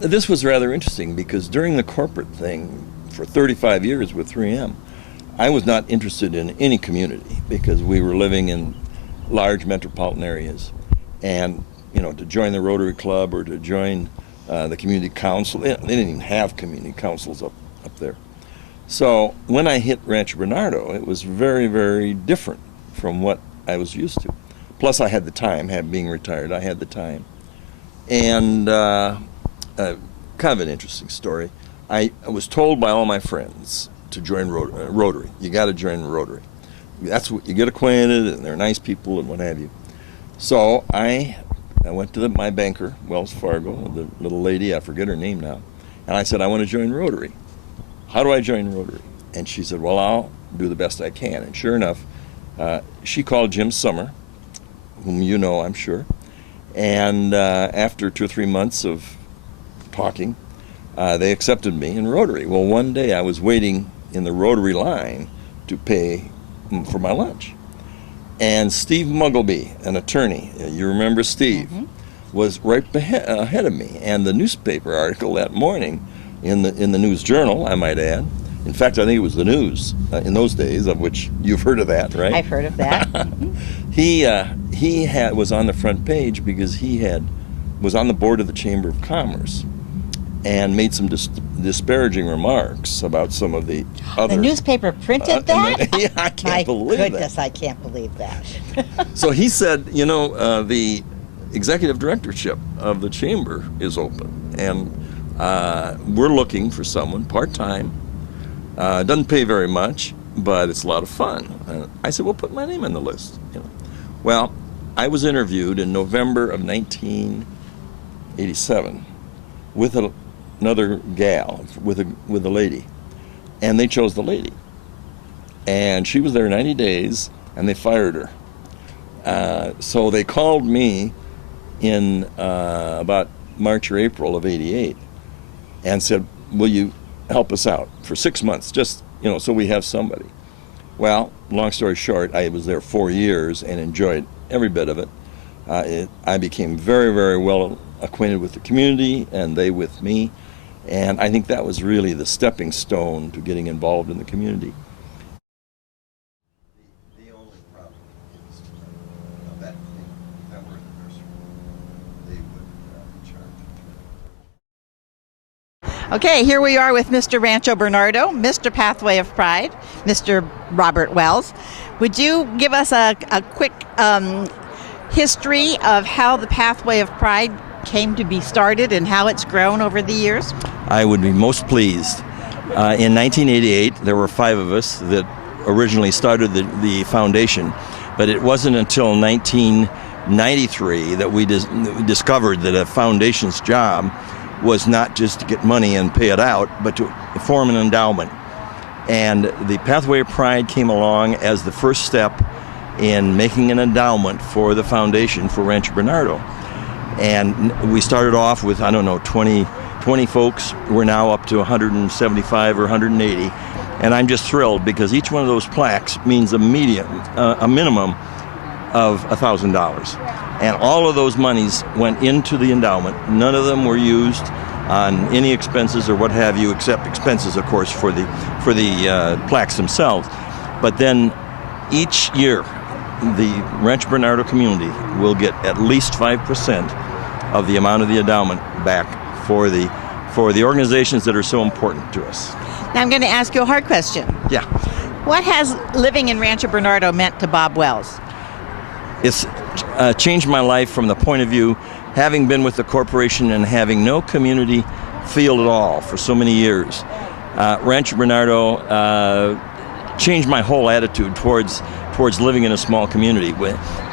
this was rather interesting because during the corporate thing for 35 years with 3M, I was not interested in any community because we were living in large metropolitan areas. And, to join the Rotary Club or to join the community council, they didn't even have community councils up there. So when I hit Rancho Bernardo, it was very, very different from what I was used to. Plus I had the time, being retired, I had the time. And kind of an interesting story. I was told by all my friends to join Rotary. You got to join Rotary. That's what you get acquainted, and they're nice people and what have you. So I went to my banker, Wells Fargo, the little lady, I forget her name now, and I said, I want to join Rotary. How do I join Rotary? And she said, well, I'll do the best I can. And sure enough, she called Jim Summer, whom you know, I'm sure. And after 2 or 3 months of talking, they accepted me in Rotary. Well, one day I was waiting in the Rotary line to pay for my lunch. And Steve Muggleby, an attorney, you remember Steve, was right ahead of me. And the newspaper article that morning in the News Journal, I might add, in fact, I think it was the News in those days, of which you've heard of that, right? I've heard of that. He was on the front page because he was on the board of the Chamber of Commerce and made some disparaging remarks about some of the other... The newspaper printed that? Yeah, I can't believe that. My goodness, I can't believe that. So he said, the executive directorship of the Chamber is open, and we're looking for someone part-time. Doesn't pay very much, but it's a lot of fun. And I said, well, put my name on the list. Well, I was interviewed in November of 1987 with another gal, with a lady, and they chose the lady. And she was there 90 days, and they fired her. So they called me in about March or April of '88 and said, will you help us out for 6 months, just, so we have somebody. Well, long story short, I was there 4 years and enjoyed every bit of it. I became very, very well acquainted with the community and they with me, and I think that was really the stepping stone to getting involved in the community. The only problem is that were the nursery, they would charge. Okay, here we are with Mr. Rancho Bernardo, Mr. Pathway of Pride, Mr. Robert Wells. Would you give us a quick history of how the Pathway of Pride came to be started and how it's grown over the years? I would be most pleased. In 1988, there were 5 of us that originally started the foundation, but it wasn't until 1993 that we discovered that a foundation's job was not just to get money and pay it out, but to form an endowment. And the Pathway of Pride came along as the first step in making an endowment for the foundation for Rancho Bernardo. And we started off with, 20 folks. We're now up to 175 or 180. And I'm just thrilled because each one of those plaques means a minimum of $1,000. And all of those monies went into the endowment. None of them were used on any expenses or what have you, except expenses, of course, for the plaques themselves. But then each year, the Rancho Bernardo community will get at least 5% of the amount of the endowment back for the organizations that are so important to us. Now I'm going to ask you a hard question. Yeah. What has living in Rancho Bernardo meant to Bob Wells? It's changed my life from the point of view, having been with the corporation and having no community feel at all for so many years. Rancho Bernardo changed my whole attitude towards living in a small community.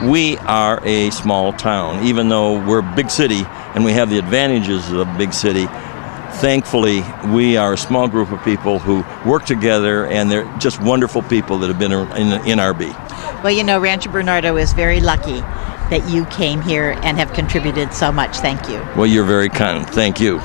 We are a small town, even though we're a big city and we have the advantages of a big city. Thankfully, we are a small group of people who work together, and they're just wonderful people that have been in NRB. Well, Rancho Bernardo is very lucky that you came here and have contributed so much. Thank you. Well, you're very kind. Thank you.